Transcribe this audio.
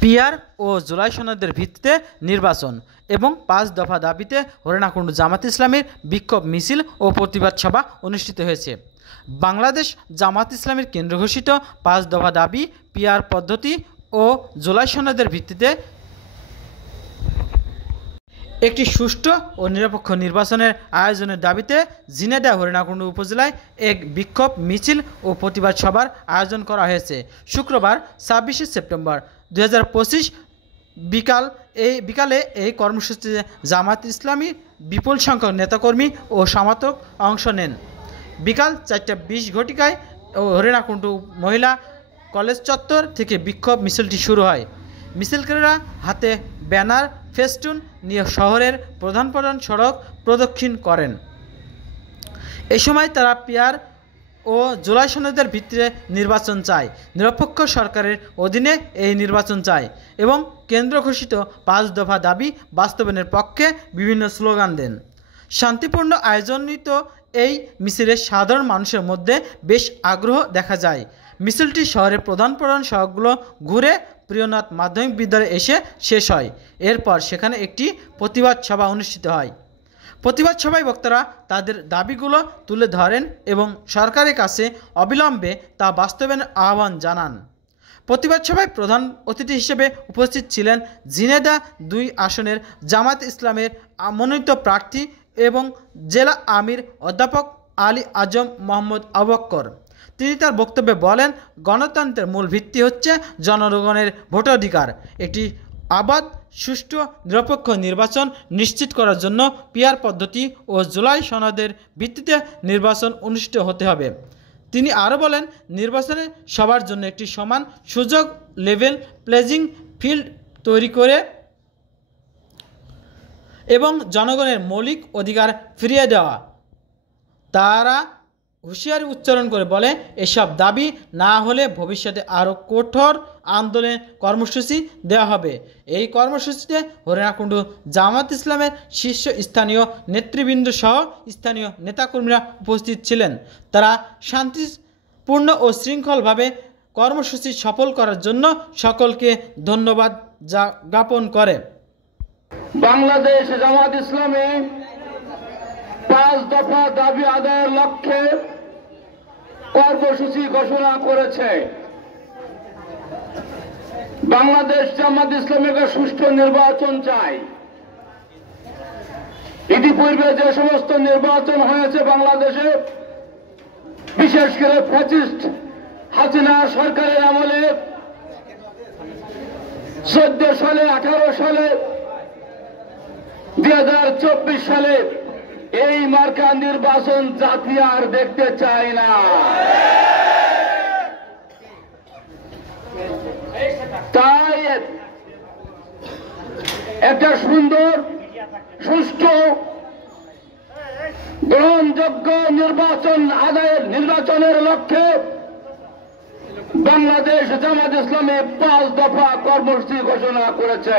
PR ও জুলাই সনদের ভিত্তিতে নির্বাচন এবং ৫ দফা দাবিতে হরিণাকুণ্ডু জামাত ইসলামীর বিক্ষোভ মিছিল ও প্রতিবাদ সভা অনুষ্ঠিত হয়েছে। বাংলাদেশ জামাত ইসলামীর কেন্দ্র ঘোষিত ৫ দফা দাবি, পিআর পদ্ধতি ও জুলাই সনদের ভিত্তিতে একটি সুষ্ঠু ও নিরপেক্ষ নির্বাচনের আয়োজনের দাবিতে ঝিনাইদহ হরিণাকুণ্ডু উপজেলায় এক বিক্ষোভ মিছিল ও প্রতিবাদ সভার আয়োজন করা হয়েছে। শুক্রবার ২৬শে সেপ্টেম্বর ২০২৫ বিকালে এই কর্মসূচিতে জামাত ইসলামী বিপুল সংখ্যক নেতাকর্মী ও সমর্থক অংশ নেন। বিকাল ৪:২০ ঘটিকায় হরিণাকুণ্ডু মহিলা কলেজ চত্বর থেকে বিক্ষোভ মিছিলটি শুরু হয়। মিছিলকারীরা হাতে ব্যানার, ফেস্টুন নিয়ে শহরের প্রধান প্রধান সড়ক প্রদক্ষিণ করেন। এই সময় তারা পিআর ও জুলাই সনদের ভিত্তিতে নির্বাচন চায়, নিরপেক্ষ সরকারের অধীনে এই নির্বাচন চায় এবং কেন্দ্র ঘোষিত ৫ দফা দাবি বাস্তবায়নের পক্ষে বিভিন্ন স্লোগান দেন। শান্তিপূর্ণ আয়োজনিত এই মিছিলে সাধারণ মানুষের মধ্যে বেশ আগ্রহ দেখা যায়। মিছিলটি শহরের প্রধান প্রধান সড়কগুলো ঘুরে প্রিয়নাথ মাধ্যমিক বিদ্যালয়ে এসে শেষ হয়। এরপর সেখানে একটি প্রতিবাদ সভা অনুষ্ঠিত হয়। প্রতিবাদ সভায় বক্তারা তাদের দাবিগুলো তুলে ধরেন এবং সরকারের কাছে অবিলম্বে তা বাস্তবায়নের আহ্বান জানান। প্রতিবাদ সভায় প্রধান অতিথি হিসেবে উপস্থিত ছিলেন ঝিনাইদহ ২ আসনের জামাত ইসলামের মনোনীত প্রার্থী এবং জেলা আমির অধ্যাপক আলী আজম মোহাম্মদ আবু বক্কর। তিনি তার বক্তব্যে বলেন, গণতন্ত্রের মূল ভিত্তি হচ্ছে জনগণের ভোটাধিকার। একটি অবাধ, সুষ্ঠু, নিরপেক্ষ নির্বাচন নিশ্চিত করার জন্য পিআর পদ্ধতি ও জুলাই সনদের ভিত্তিতে নির্বাচন অনুষ্ঠিত হতে হবে। তিনি আরও বলেন, নির্বাচনে সবার জন্য একটি সমান সুযোগ, লেভেল প্লেজিং ফিল্ড তৈরি করে এবং জনগণের মৌলিক অধিকার ফিরিয়ে দেওয়া। তারা হুঁশিয়ারি উচ্চারণ করে বলে, এসব দাবি না হলে ভবিষ্যতে আরও কঠোর আন্দোলনের কর্মসূচি দেওয়া হবে। এই কর্মসূচিতে হরিণাকুণ্ডু জামাত ইসলামের শীর্ষস্থানীয় নেতৃবৃন্দ সহ স্থানীয় নেতাকর্মীরা উপস্থিত ছিলেন। তারা শান্তিপূর্ণ ও শৃঙ্খলভাবে কর্মসূচি সফল করার জন্য সকলকে ধন্যবাদ জ্ঞাপন করে। বাংলাদেশ জামাত ইসলামী ৫ দফা দাবি আদায়ের লক্ষ্যে কর্মসূচি ঘোষণা করেছে। বাংলাদেশ জামাত ইসলামীকে সুষ্ঠু নির্বাচন চাই। ইতিপূর্বে যে সমস্ত নির্বাচন হয়েছে বাংলাদেশে, বিশেষ করে ফ্যাসিস্ট হাসিনা সরকারের আমলে ১৪ সালে, ১৮ সালে, ২০২৪ সালে এই মার্কা নির্বাচন জাতি আর দেখতে চায় না। তাই একটা সুন্দর, সুষ্ঠু, গ্রহণযোগ্য নির্বাচনের লক্ষ্যে বাংলাদেশ জামাত ইসলামী ৫ দফা কর্মসূচি ঘোষণা করেছে।